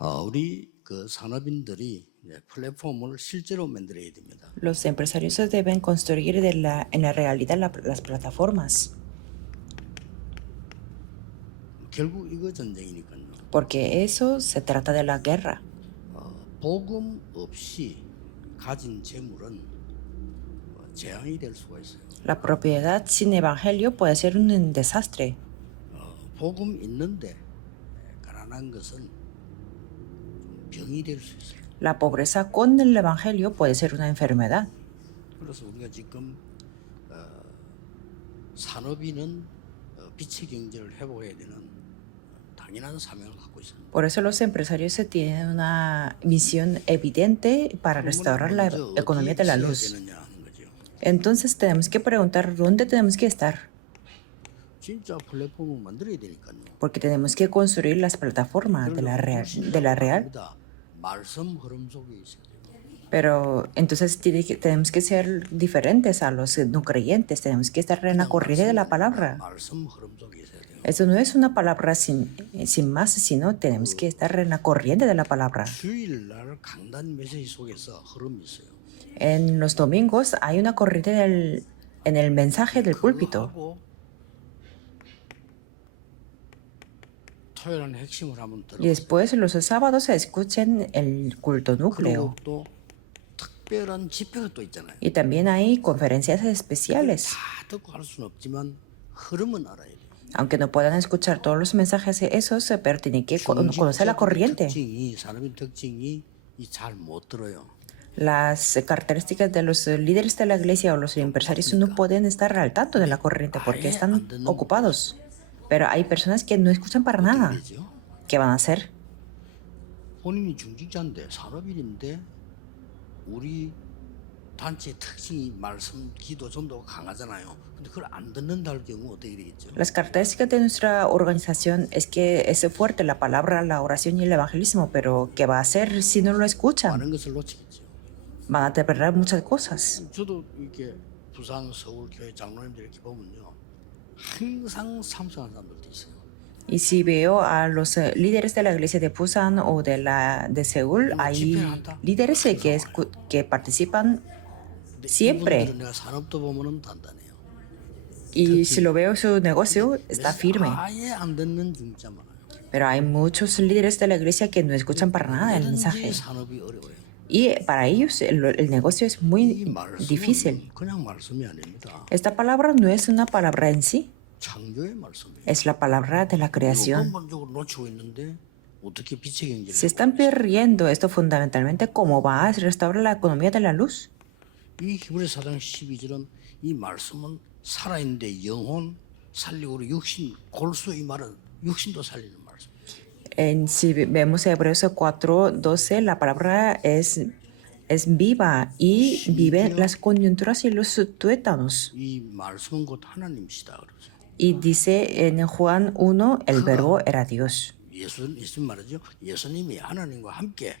우리 그 산업인들이 플랫폼을 실제로 만들어야 됩니다. Los empresarios deben construir en la realidad las plataformas, 결국 이거 전쟁이니까요. porque eso se trata de la guerra. 복음 없이 가진 재물은 재앙이 될 수가 있어요. La propiedad sin evangelio puede ser un desastre. 복음 있는데 가난한 것은 좀 병이 될 수 있어요. La pobreza con el evangelio puede ser una enfermedad. 그래서 우리가 지금 산업인은 빛의 경제를 회복해야 되는 당연한 사명을 갖고 있습니다. Por eso los empresarios tienen una misión evidente para restaurar la economía de la luz. Entonces tenemos que preguntar dónde tenemos que estar, 진짜 플랫폼을 만들어야 되니까요. porque tenemos que construir las plataformas de la real. 말씀 흐름 속에 있어야 돼요. Pero entonces tenemos que ser diferentes a los no creyentes, tenemos que estar en la corriente de la palabra. 말씀 흐름 속에 있어야 돼요. Eso no es una palabra sin más, sino tenemos que estar en la corriente de la palabra. 주일날 강단 메시지 속에서 흐름이 있어요. En los domingos hay una corriente en el mensaje del púlpito. 그거하고 토요일은 핵심을 한번 Y después los sábados se escuchen el culto 그리고 núcleo. 또 특별한 집회가 또 있잖아요. Y también hay conferencias especiales. 다 듣고 할 수는 없지만 흐름은 알아야 돼요. Aunque no puedan escuchar todos los mensajes esos, pero tienen que conocer la corriente. 산업인 특징이 잘 못 들어요. Las características de los líderes de la iglesia o los empresarios no pueden estar al tanto de la corriente porque están ocupados. Pero hay personas que no escuchan para nada. ¿Qué van a hacer? 본인이 중직자인데 산업인인데 우리 단체 특징이 말씀, 기도, 전도가 강하잖아요. 근데 그걸 안 듣는다 할 경우 어떻게 되겠죠? Las características de nuestra organización es que es fuerte la palabra, la oración y el evangelismo, pero ¿qué va a hacer si no lo escuchan? 많은 것을 놓치겠죠. Van a perder muchas cosas. 저도 이렇게 부산, 서울 교회 장로님들 이렇게 보면요, 항상 참석하는 사람들도 있어요. Y si veo a los líderes de la iglesia de Busan o de Seúl, hay líderes que participan siempre. 이분들은 내가 산업도 보면은 단단해요. Y si lo veo, su negocio está firme. 아예 안 듣는 중자 많아요. Pero hay muchos líderes de la iglesia que no escuchan para nada el mensaje. 산업이 어려워요. Y para ellos el negocio es 이 muy 말씀은 difícil. 그냥 말씀이 아닙니다. Esta palabra no es una palabra en sí, 창조의 말씀이에요. es la palabra de la creación.根本적으로 놓치고 있는데 어떻게 빛의 경제를 Se están perdiendo esto fundamentalmente, cómo va a restaurar la economía de la luz. 이 히브리서 4장 12절은 이 말씀은 살아있는데 영혼 살리고 우리 육신 골수 이 말은 육신도 살리는 말씀. Si vemos Hebreos 4:12, la palabra es viva y vive las coyunturas y los tuétanos. 이 말씀은 곧 하나님이시다 그러죠. Y dice en Juan 1, el verbo era Dios. 예수님 말이죠. 예수님이 하나님과 함께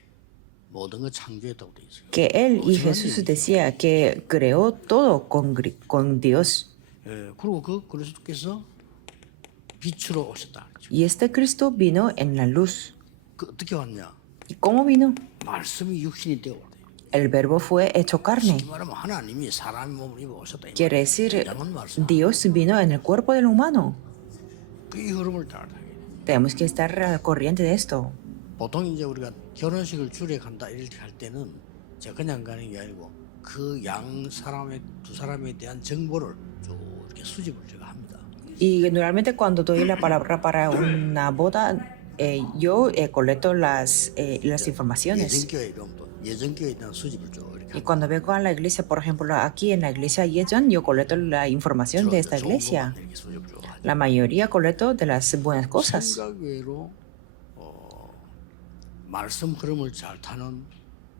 모든 걸 창조했다고 돼 있어요. Que él y Jesús decía que creó todo con Dios. 예, 그리고 그 그리스도께서 빛으로 오셨다 그러죠. Y este Cristo vino en la luz. 그 어떻게 왔냐? ¿Y cómo vino? 말씀이 육신이 되어 왔대요. El verbo fue hecho carne. 이 말하면 하나님이 사람의 몸을 입어 오셨다. 이 Quiere 말이에요. decir, 굉장한 말씀. Dios vino en el cuerpo del humano. 그 흐름을 따라야 돼요. Tenemos que estar al corriente de esto. 보통 이제 우리가 결혼식을 주례간다 이렇게 할 때는 제가 그냥 가는 게 아니고 그 두 사람에 대한 정보를 쭉 이렇게 수집을 제가 합니다. Y normalmente cuando doy la palabra para una boda, yo colecto las informaciones. 예전교회 이름도 예전교회에 대한 수집을 쭉 이렇게 Y cuando vengo a la iglesia, por ejemplo, aquí en la iglesia Yejon, yo colecto la información de esta 좋은 iglesia. 것만 이렇게 수집을 쭉 하죠. La mayoría colecto de las buenas cosas. 생각 외로 말씀 흐름을 잘 타는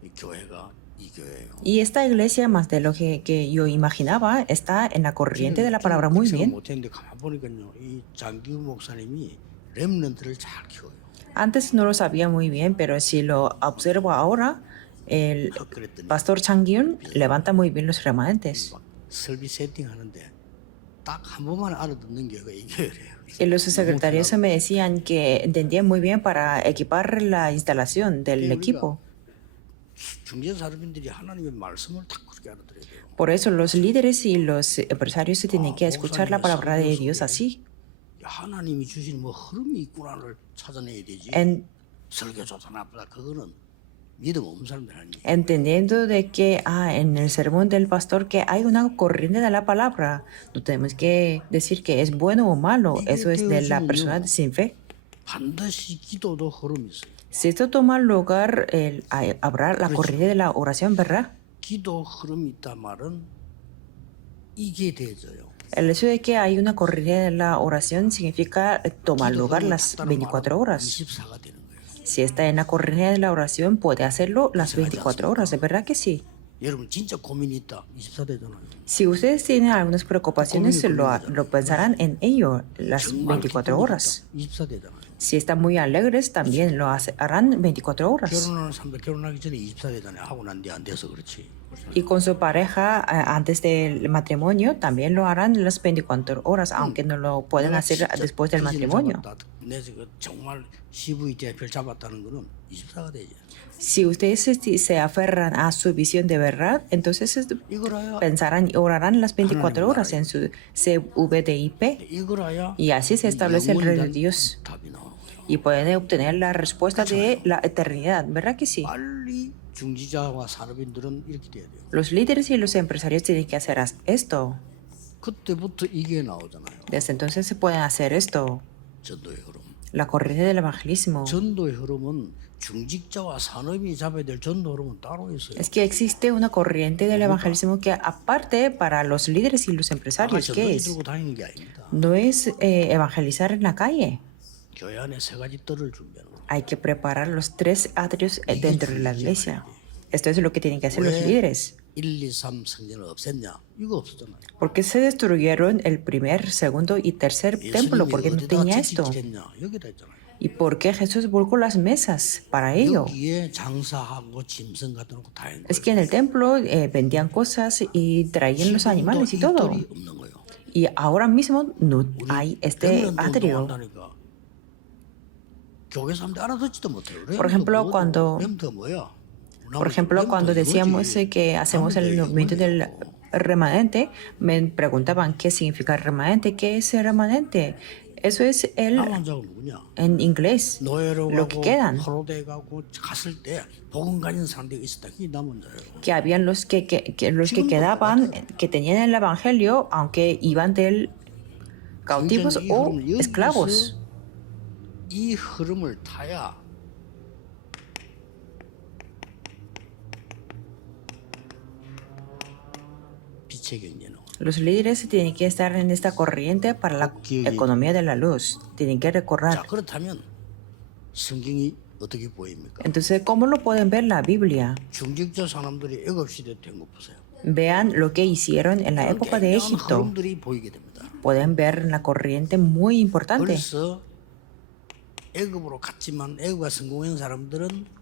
이 교회가 이 교회예요. Y esta iglesia, más de lo que yo imaginaba, está en la corriente de la palabra muy 생각 bien. 못했는데 가만 보니까요, 이 장기우 목사님이 렘넌트를 잘 키워요. Antes no lo sabía muy bien, pero si lo observo ahora, el 그랬더니 pastor Chang Gyun levanta muy bien los remanentes. 막 설비 세팅하는데 딱 한 번만 알아듣는 게 이게 그래요. Y los secretarios me decían que entendían muy bien para equipar la instalación del equipo. 중재 사람들이 하나님의 말씀을 다 그렇게 알아들어야 돼요. Por eso los líderes y los empresarios se tienen que escuchar la palabra de Dios así. 하나님이 주신 뭐 흐름이 있구나를 찾아내야 되지. 설교 좋다 나쁘다 그거는 믿음 없는 사람들 아니에요. Entendiendo de que en el sermón del pastor que hay una corriente de la palabra, no tenemos que decir que es bueno o malo, eso es de la persona sin fe. 반드시 기도도 흐름이 있어요. Si esto toma lugar, habrá la corriente de la oración, ¿verdad? 기도 흐름이 있단 말은 이게 되어져요. El hecho de que hay una corriente de la oración significa tomar lugar las 24 horas. 24가 되는 거예요. Si está en la corriente de la oración, puede hacerlo las 24 horas, ¿de verdad que sí? 여러분 진짜 고민이 있다. 24 되잖아요. Si ustedes tienen algunas preocupaciones, lo pensarán en ello las 24 horas. 24 되잖아요. Si están muy alegres, también lo harán 24 horas. 결혼하는 사람들 결혼하기 전에 24 되잖아요. 하고 난 뒤 안 돼서 그렇지. Y con su pareja antes del matrimonio también lo harán las 24 horas, aunque no lo pueden hacer después del matrimonio. 내 지금 정말 CV 대표를 잡았다는 거는 24가 되죠. Si ustedes se aferran a su visión de verdad, entonces pensarán y orarán las 24 horas en su CVDIP 이거라야 y así se establece el reino de Dios 답이 나오는 거예요. y pueden obtener la respuesta de la eternidad, ¿verdad que sí? 빨리 중지자와 산업인들은 이렇게 돼야 돼요. Los líderes y los empresarios tienen que hacer esto. 그때부터 이게 나오잖아요. Desde entonces se pueden hacer esto. 전도의 흐름. La corriente del evangelismo. 전도의 흐름은 중직자와 산업이 잡아야 될 전도 흐름은 따로 있어요. Es que existe una corriente del evangelismo que aparte para los líderes y los empresarios, ¿qué es? 들고 다니는 게 아닙니다. No es evangelizar en la calle. 교회 안에 세 가지 뜰을 준비하는 거예요. Hay que preparar los 3 atrios dentro de la iglesia. Esto es lo que tienen que hacer los líderes. 1, 2, 3 성전을 없앴냐? 이거 없었잖아요. ¿Por qué se destruyeron el primer, segundo y tercer templo? ¿Por qué no tenía esto? 여기다 했잖아요. ¿Y por qué Jesús volcó las mesas para ello? 여기에 장사하고 짐승 같은 거 다 했는 Es 거예요. que en el templo vendían cosas y traían los animales y todo. 이 뜰이 없는 거예요. Y ahora mismo no hay este 몇 년도 atrio. 운동한다니까 교회 사람들 알아듣지도 못해요. Por ejemplo, cuando decíamos que hacemos el movimiento del remanente, me preguntaban qué significa remanente, qué es el remanente. Eso es 남은 자가 누구냐? en inglés, 노예로 lo que 가고 quedan, 포로대 가고 갔을 때 복음 가진 사람들이 있었다. 그게 남은 자예요. que habían los que quedaban, que tenían el evangelio, aunque iban del cautivos o esclavos. 이 흐름을 타야 빛의 경제는 Los líderes tienen que estar en esta corriente para la economía de la luz. Tienen que recordar. 자, 그렇다면 성경이 어떻게 보입니까? Entonces, ¿cómo lo pueden ver la Biblia? 중직자 사람들이 애굽시대 된 거 보세요. Vean lo que hicieron en la época de Egipto. 흐름들이 보이게 됩니다. Pueden ver la corriente muy importante. 그래서 애굽으로 갔지만 애굽가 성공한 사람들은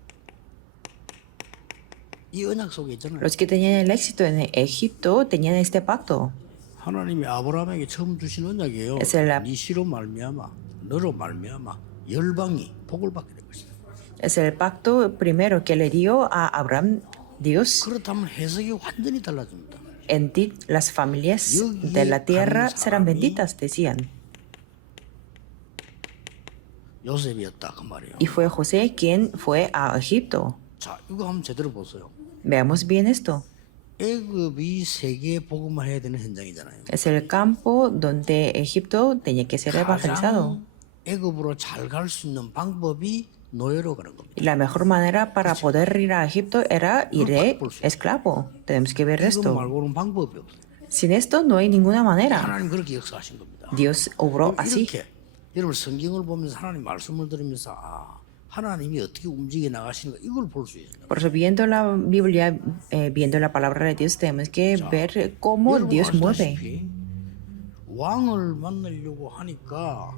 이 언약 속에 있잖아요. Los que tenían el éxito en Egipto tenían este pacto. 하나님이 아브라함에게 처음 주신 언약이에요. 네 씨로 말미암아 너로 말미암아 열방이 복을 받게 될 것이다. Es el pacto primero que le dio a Abraham Dios. 그렇다면 해석이 완전히 달라집니다. En ti las familias de la tierra serán benditas, decían. 요셉이었다 그 말이에요. Y fue José quien fue a Egipto. 자, 이거 한번 제대로 보세요. Veamos bien esto. 애굽이 세계에 복음을 해야 되는 현장이잖아요. Es el campo donde Egipto tenía que ser evangelizado. 애굽으로 잘 갈 수 있는 방법이 노예로 가는 겁니다. Y la mejor manera para poder ir a Egipto era ir de esclavo. Tenemos que ver 이거 esto. 말고는 방법이 없어요. Sin esto no hay ninguna manera. 하나님 그렇게 역사하신 겁니다. Dios obró así. 이렇게 여러분 성경을 보면서 하나님 말씀을 들으면서 하나님이 어떻게 움직여 나가시는 거 이걸 볼 수 있어요. Por eso viendo la Biblia, viendo la palabra de Dios, tenemos que ver cómo Dios mueve. 왕을 만나려고 하니까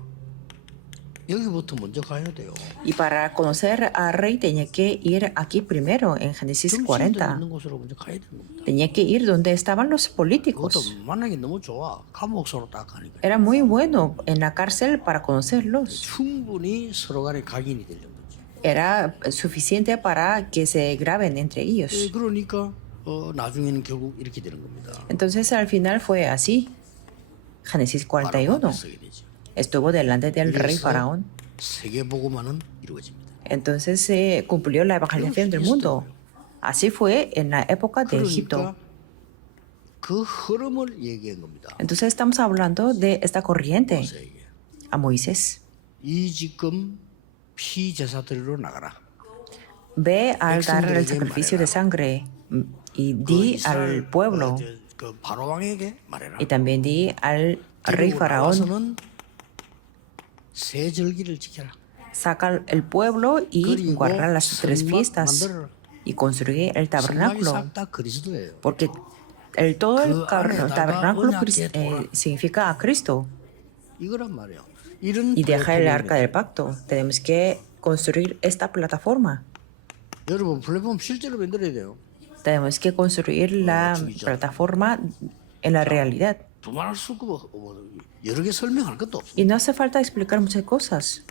여기부터 먼저 가야 돼요. Y para conocer al rey tenía que ir aquí primero, en Génesis 정치인들 40. 있는 곳으로 먼저 가야 되는 겁니다. Tenía que ir donde estaban los 그것도 políticos. 만나기 너무 좋아. 감옥서로 딱 가니까. Era muy bueno en la cárcel para conocerlos. 충분히 서로 간에 각인이 되는 거죠. Era suficiente para que se graben entre ellos. 그러니까 나중에는 결국 이렇게 되는 겁니다. Entonces al final fue así. Génesis 41. 서게 되죠. Estuvo delante del rey 그래서 faraón. 세계복음화는 이루어집니다. Entonces se cumplió la evangelización del mundo. Así fue en la época de Egipto. 그러니까 그 흐름을 얘기한 겁니다. Entonces estamos hablando de esta corriente 모세에게. a Moisés. 이 지금 피 제사드리러 나가라. Ve al dar el 백성들에게 sacrificio de 말해라. sangre y 그 di 이스라엘, al pueblo 그 바로 왕에게 말해라. y también di al rey 그리고 faraón, 나와서는 세 절기를 지켜라. saca el pueblo y 그리고 guarda las tres 성막 fiestas 만들어라. y construye el 성막이 tabernáculo. 싹다 그리스도예요. Porque todo el 그 안에다가 tabernáculo 언약궤 돌아. significa a Cristo. 이거란 말이에요. 이런 Y deja el arca 플랫폼을 del pacto. Tenemos que construir esta plataforma. 여러분 플랫폼 실제로 만들어야 돼요. Tenemos que construir la plataforma en la realidad. 두말할 수 없고 여러 개 설명할 것도 없어. Y no hace falta explicar muchas cosas.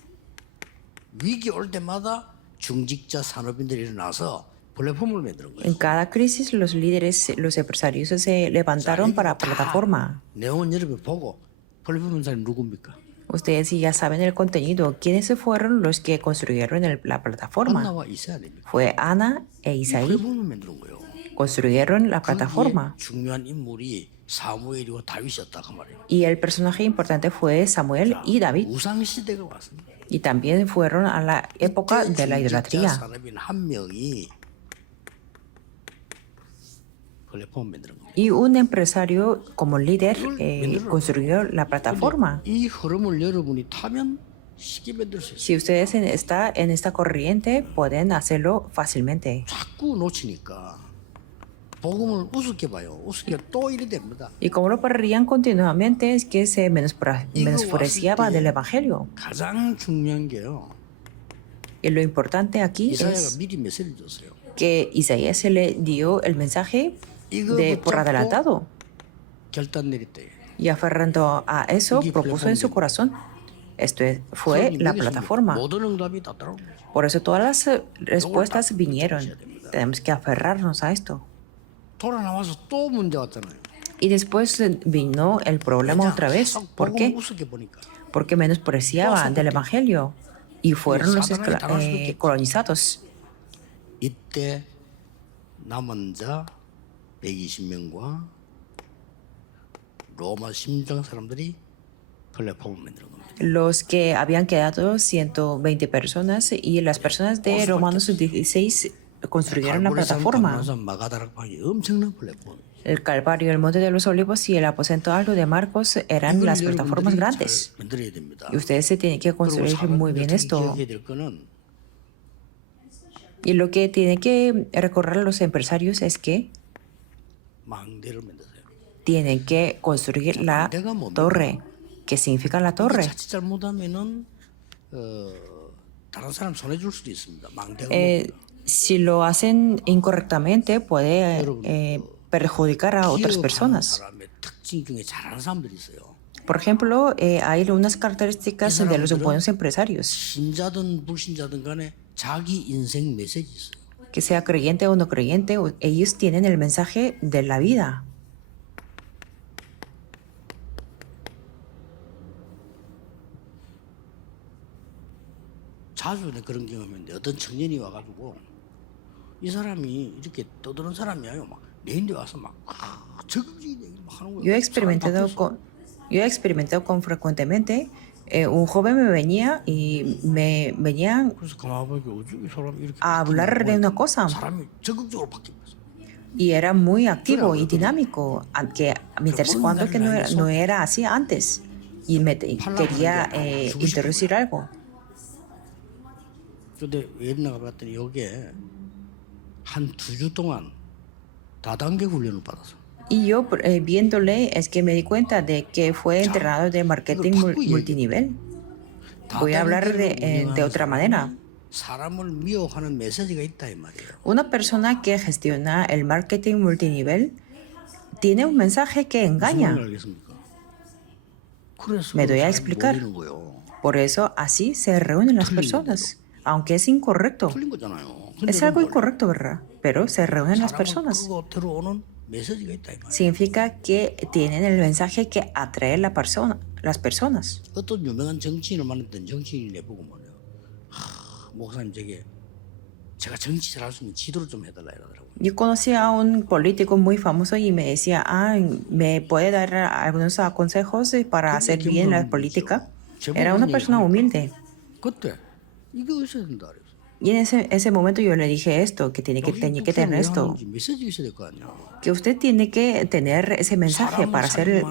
위기 올 때마다 중직자 산업인들이 일어나서 플랫폼을 만드는 거예요. En cada crisis los líderes, los empresarios se levantaron para plataforma. 내용은 여러분 보고 플랫폼 사람이 누굽니까? Ustedes ya saben el contenido. ¿Quiénes fueron los que construyeron la plataforma? 안나와 이세야 됩니까? Fue Ana e Isaí. 플랫폼을 만드는 거예요. Construyeron la 거기에 plataforma. 중요한 인물이 사무엘이고 다윗이었다 그 말이에요. Y el personaje importante fue Samuel y David. 우상 시대가 왔습니다. Y también fueron a la época de la 중직자 idolatría. 산업인 한 명이 플랫폼 만드는 겁니다. Y un empresario como líder construyó la plataforma. 이 흐름을 여러분이 타면 쉽게 만들 수 있어요. Si ustedes están en esta corriente, pueden hacerlo fácilmente. 자꾸 놓치니까 복음을 우습게 봐요. 우습게 또 이래 됩니다. Y como lo perdían continuamente, es que se menospreciaba del Evangelio. 가장 중요한 게요. Y lo importante aquí 이사야가 es 미리 메시지를 줬어요. que Isaías se le dio el mensaje por adelantado. 결단 내렸대. Y aferrando a eso, propuso en su corazón. Fue la plataforma. 모든 응답이 다 따라오는 거죠. Por eso todas las respuestas vinieron. Tenemos que aferrarnos a esto. 돌아 나와서 또 문제 왔잖아요. Y después vino el problema otra vez. ¿Por qué? 우습게 보니까. Porque menospreciaban del Evangelio y fueron los colonizados. 이때 남은 자 120명과 로마 심장 사람들이 플랫폼을 만드는 겁니다. Los que habían quedado 120 personas y las personas de Romanos 16 construyeron la plataforma. 마가다락방이 엄청난 플랫폼. El Calvario, el Monte de los Olivos y el aposento alto de Marcos eran las plataformas grandes. 만들어야 됩니다. Y ustedes se tienen que construir muy bien esto. 기억해야 될 거는 Y lo que tienen que recorrer los empresarios es que 망대를 만드세요. tienen que construir la torre. ¿Qué significa la torre? 자칫 잘못하면은 다른 사람 손해 줄 수도 있습니다. 망대가 Si lo hacen incorrectamente, puede perjudicar a otras personas. 사람의 특징 중에 잘하는 사람들이 있어요. Por ejemplo, hay unas características de los buenos empresarios. 신자든 불신자든 간에 자기 인생 메시지 있어요. Que sea creyente o no creyente, ellos tienen el mensaje de la vida. 자주 그런 경험인데 어떤 청년이 와가지고 이 사람이 이렇게 떠드는 사람이에요. 막 내인데 와서 막 적극적인 얘기를 막 하는 거예요. Yo he experimentado con frecuentemente. Un joven me venía y me venían 그래서 가만히 보니까 어쩌고 이 사람이 이렇게 a hablar de una cosa. 사람이 적극적으로 바뀌면서 Y era muy activo y dinámico, que mientras cuando que no era así antes. Y me quería introducir algo. 근데 옛날에 봤더니 여기에 한 2주 동안 다단계 훈련을 받았어. Y yo viéndole es que me di cuenta de que fue entrenador de marketing multinivel. Voy a hablar de otra manera. 사람을 미혹하는 메시지가 있다 이 말이에요. Una persona que gestiona el marketing multinivel tiene un mensaje que 무슨 engaña. 말인지 알겠습니까? 그래서 Me doy a 사람이 explicar. 모이는 거예요. Por eso así se reúnen las personas, aunque es incorrecto. 틀린 거잖아요. Es algo incorrecto, ¿verdad? Pero se reúnen las 사람을 personas. 끌고 들어오는 메시지가 있다 이 말이에요. Significa que tienen el mensaje que atrae las personas. 어떤 유명한 정치인을 만났던 정치인이 내보고 뭐래요. 목사님 제가 정치 잘할 수 있는 지도를 좀 해달라 이러더라고요. Yo conocí a un político muy famoso y me decía, ¿me puede dar algunos consejos para hacer bien la política? Era una persona humilde. 그때 이거 있어야 된다 그랬어. Y en ese momento yo le dije esto, que tenía que tener esto, 메시지 있어야 될 거 아니야. que usted tiene que tener ese mensaje para hacer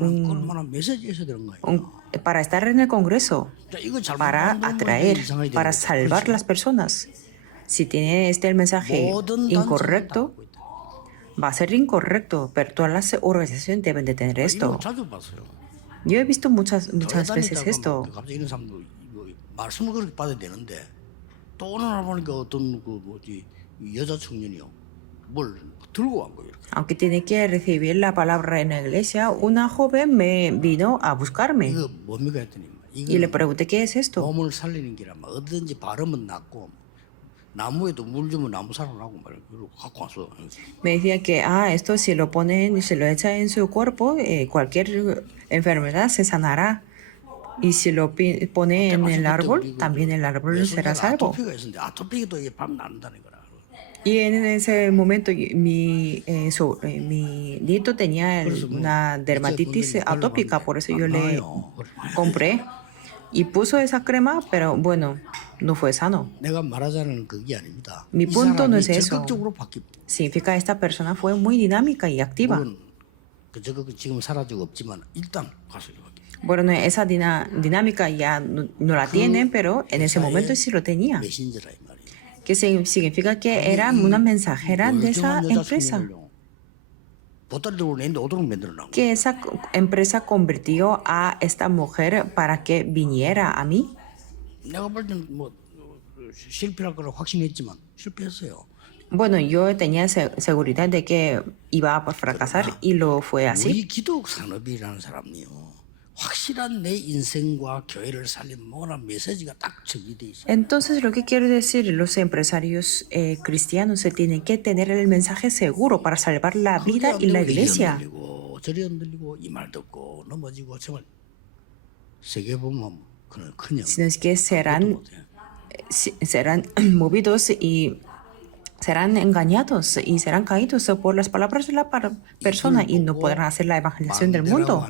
메시지 있어야 되는 거예요. para estar en el Congreso, 자, 이거 잘못 para 만들면 atraer, 이상하게 para 되는 거죠. salvar las personas. Si tiene el mensaje 모든 incorrecto, 단체가 다 하고 있다. va a ser incorrecto, pero todas las organizaciones deben de tener 이거 esto. 자주 봤어요. Yo he visto muchas 교회 veces 다니다가 esto. 갑자기 이런 사람도 이거 말씀을 그렇게 받아야 되는데 또 어느 날 보니까 어떤 여자 청년이요 뭘 들고 간 거예요. 이렇게. Aunque tiene que recibir la palabra en la iglesia, una joven me vino a buscarme 이거 뭡니까 했더니 y le 이거 pregunté qué es esto. 몸을 살리는 기라 어디든지 바르면 낫고 나무에도 물 주면 나무 살아나고 말이야. 그리고 갖고 왔어. Me decía que esto si lo ponen, si lo echa en su cuerpo, cualquier enfermedad se sanará. Y si lo pone en el árbol, también el árbol será salvo. 아토피가 있었는데 아토피도 이게 밤 난다는 거라. Y en ese momento mi nieto tenía una dermatitis atópica, por eso yo le compré y puso esa crema, pero bueno, no fue sano. 내가 말하자는 그게 아닙니다. Mi 이 punto no 사람이 es eso. 적극적으로 바뀌고 Significa que esta persona fue muy dinámica y activa. 물론 그 지금 사라지고 없지만 일단 가서 이렇게. Bueno, esa dinámica ya no la tiene, pero en ese momento sí lo tenía. 메신저라 이 말이에요. Que significa que era una mensajera de esa empresa. 보따리로 내는데 오도록 만들어놔. Que esa empresa convirtió a esta mujer para que viniera a mí. 내가 볼 때는 뭐 실패할 거라 확신했지만 실패했어요. Bueno, yo tenía seguridad de que iba a fracasar y lo fue así. 우리 기독 산업이라는 사람이요. 확실한 내 인생과 교회를 살린 뭐나 메시지가 딱 정리돼 있어. Entonces, lo que quiero decir, los empresarios cristianos se tienen que tener el mensaje seguro para salvar la vida y la iglesia. 저리 흔들리고 이 말 듣고 넘어지고 정말 세계 보면 그는 그냥 Sino es que serán movidos y serán engañados y serán caídos por las palabras de la persona y no podrán hacer la evangelización del mundo.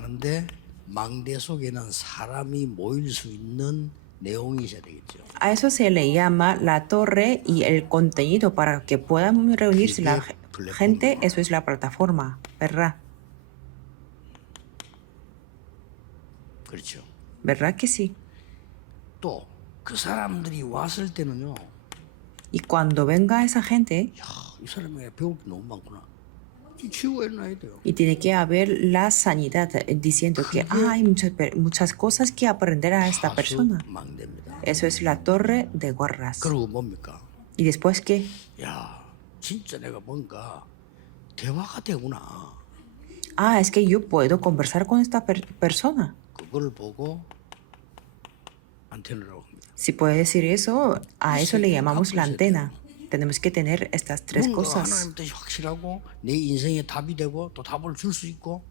망대 속에는 사람이 모일 수 있는 내용이 있어야 되겠죠. A eso se le llama la torre y el contenido para que puedan reunirse la gente. Eso es la plataforma, ¿verdad? 그렇죠. ¿Verdad que sí? 또 그 사람들이 왔을 때는요. Y cuando venga esa gente, 야, 이 사람이 배울 게 너무 많구나. 치유가 일어나야 돼요. y tiene que haber la sanidad diciendo que hay muchas cosas que aprender a esta persona. 망대입니다. Eso es la torre de guarras. 그리고 뭡니까? ¿Y después qué? 야, 진짜 내가 뭔가 대화가 되구나. Es que yo puedo conversar con esta persona. 그걸 보고 안테나라고 합니다. Si puede decir eso, a eso le llamamos la antena. Tenemos que tener estas tres 뭔가 cosas. 하나님 뜻이 확실하고 내 인생의 답이 되고 또 답을 줄 수 있고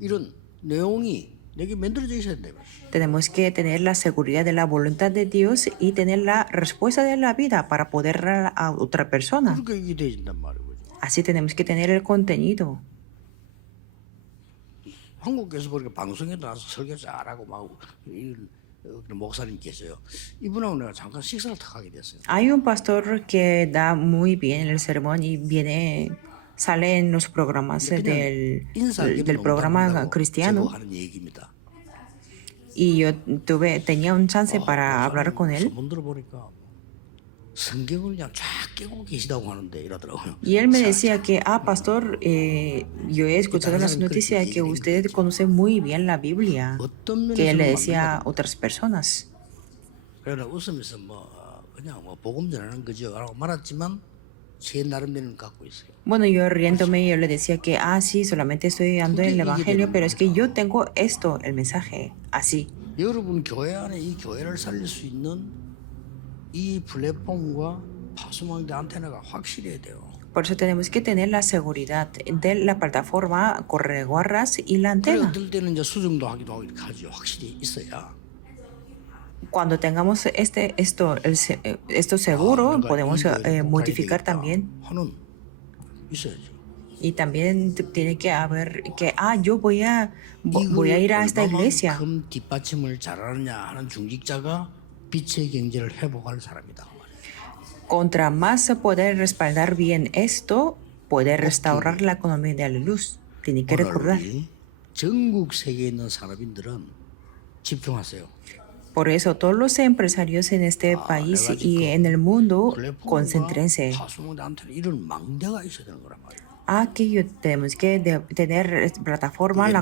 이런 내용이 내게 만들어져 있어야 돼요. Tenemos que tener la seguridad de la voluntad de Dios y tener la respuesta de la vida para poder dar a otra persona. 그렇게 이게 되어진단 말이에요. Así tenemos que tener el contenido. 한국에서 보니까 방송에 나와서 설교 잘하고 막 이런 목사님 계세요. 이분하고 내가 잠깐 식사를 탁 하게 됐어요. Hay un pastor que da muy bien el sermón y sale en los programas del programa cristiano. 하는 얘기입니다. Y yo tenía un chance para hablar con él. 소문 들어보니까 성경을 그냥 쫙 깨고 계시다고 하는데 이러더라고요. Y él me decía que, pastor, yo he escuchado en las noticias que usted conoce muy bien la Biblia, que él le decía a otras personas. 그래서 웃으면서 그냥 복음 전하는 거죠 라고 말았지만 제 나름대로는 갖고 있어요. Bueno, yo riéndome, yo le decía que, sí, solamente estoy dando el evangelio, pero es que yo tengo esto, el mensaje, así. 여러분 교회 안에 이 교회를 살릴 수 있는 이 플랫폼과 파수망대 안테나가 확실해야 돼요. Por eso tenemos que tener la seguridad de la plataforma Correguarras y la 그래 antena. 어떨 때는 이제 수정도 하기도 하고 이렇게 하죠. 확실히 있어야. Cuando tengamos esto seguro, podemos modificar también. 하는 있어야죠. Y también tiene que haber que, yo voy a ir a esta iglesia. 얼마만큼 뒷받침을 잘하느냐 하는 중직자가 빛의 경제를 회복할 사람이다. Contra más poder respaldar bien esto, poder restaurar la economía de la luz. Tiene que recordar. 오늘 전국 세계에 있는 산업인들은 집중하세요. Por eso todos los empresarios en este país y en el mundo, concéntrense. 파수망대한테는 이런 망대가 있어야 되는 거란 말이에요. Que tenemos que tener plataforma, la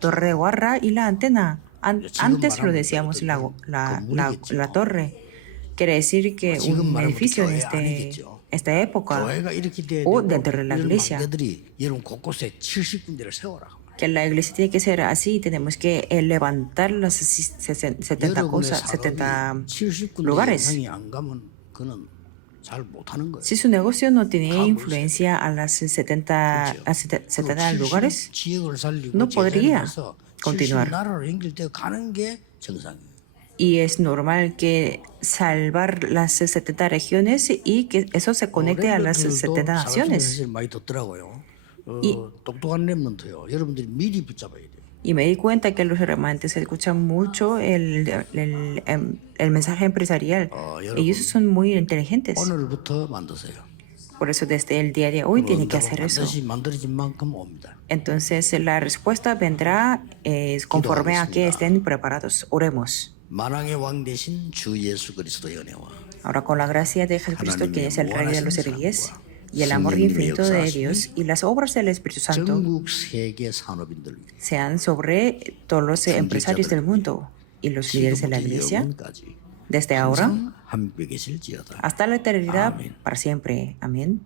torre de guarra y la antena. Antes lo decíamos la torre. Quiere decir que un edificio en esta época 교회가 이렇게 돼야 o 되고 dentro de la 이런 iglesia. 망대들이 여러분 곳곳에 70군데를 세워라. Que la iglesia tiene que ser así, tenemos que levantar las 70 cosas, 70 lugares. 영향이 안 가면 그는 잘 못하는 거예요. Si su negocio no tiene influencia a las 70 lugares, 지역을 살리고 no podría 제자리에서 continuar. 70나라로 연결되어 가는 게 정상이에요. Y es normal que salvar las 70 regiones y que eso se conecte a las 70 naciones. 많이 듣더라고요. 똑똑한 랩런트요. 여러분들이 미리 붙잡아야 돼요. Y me di cuenta que los remanentes escuchan mucho el mensaje empresarial. Ellos son muy inteligentes. 오늘부터 만드세요. Por eso desde el día de hoy tienen que hacer eso. 반드시 만들어진 만큼 옵니다. Entonces la respuesta vendrá conforme a que estén preparados. Oremos. 만왕의 왕 대신 주 예수 그리스도의 은혜와 Ahora con la gracia de Jesucristo, que es el Rey de los Reyes, y el amor infinito de Dios y las obras del Espíritu Santo 전국 세계 산업인들 위해 sean sobre todos los empresarios del mundo y los líderes de la 지금부터 iglesia, 영원까지 desde ahora 항상 함께 계실지어다. hasta la eternidad, Amén. para siempre. Amén.